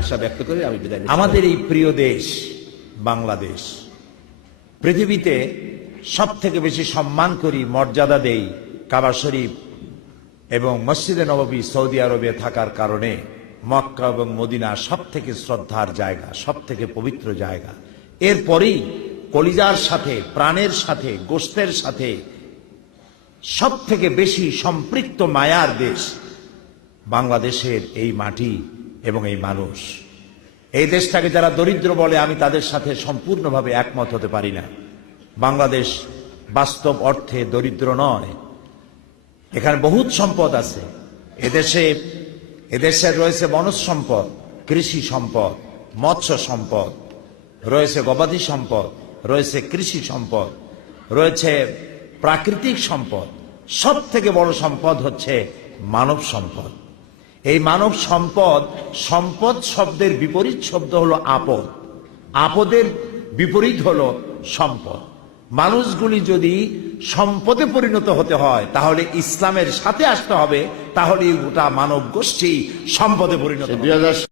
আশা ব্যক্ত করে আমি বিদায় নিচ্ছি। আমাদের এই প্রিয় দেশ বাংলাদেশ, পৃথিবীতে সব থেকে বেশি সম্মান করি, মর্যাদা দেই কাবা শরীফ এবং মসজিদে নববী সৌদি আরবে থাকার কারণে মক্কা এবং মদিনা সব থেকে শ্রদ্ধার জায়গা, সব থেকে পবিত্র জায়গা। এরপরেই কলিজার সাথে, প্রাণের সাথে, গোশতের সাথে সব থেকে বেশি সম্পৃক্ত মায়ার দেশ বাংলাদেশের এই মাটি এবং এই মানুষ। এই দেশটাকে যারা দরিদ্র বলে, আমি তাদের সাথে সম্পূর্ণভাবে একমত হতে পারি না। বাংলাদেশ বাস্তব অর্থে দরিদ্র নয়, এখানে বহুত সম্পদ আছে। এদেশে রয়েছে বনজ সম্পদ, কৃষি সম্পদ, মৎস্য সম্পদ, রয়েছে গবাদি সম্পদ, রয়েছে কৃষি সম্পদ, রয়েছে প্রাকৃতিক সম্পদ। সব থেকে বড় সম্পদ হচ্ছে মানব সম্পদ। এই মানব সম্পদ, সম্পদ শব্দের বিপরীত শব্দ হলো আপদ, আপদের বিপরীত হলো সম্পদ। মানুষগুলি যদি সম্পদে পরিণত হতে হয় তাহলে ইসলামের সাথে আসতে হবে, তাহলে গোটা মানব গোষ্ঠী সম্পদে পরিণত হবে।